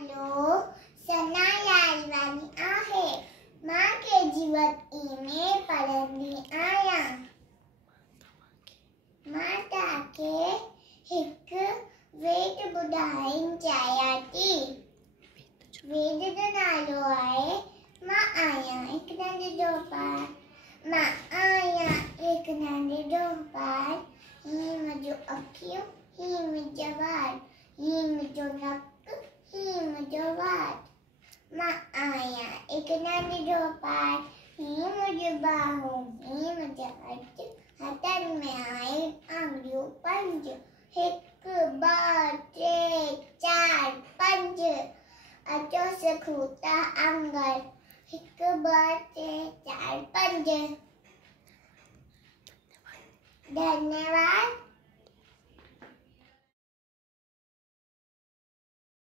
Hello, सना यादवानी आहे. मां के जीवत में पढ़ंदी आहियां. मां तव्हांखे हिकु वेद ॿुधाइण चाहियां थी. वेद जो नालो आहे मां आहियां हिकु नंढो ॿार. मां आहियां हिकु नंढो ॿार. हीअ मुंहिंजो अखियूं, हीअ मुंहिंजा वार, हीअ मुंहिंजो नक, हीअ मुंहिंजो वार. मां आहियां हिकु नंढो ॿार. हीअ मुंहिंजो बाहूं, हीअ मुंहिंजा हथ. हथनि में आहे आङुरियूं 5. 1 2 3 4 5. अचो सिखूं था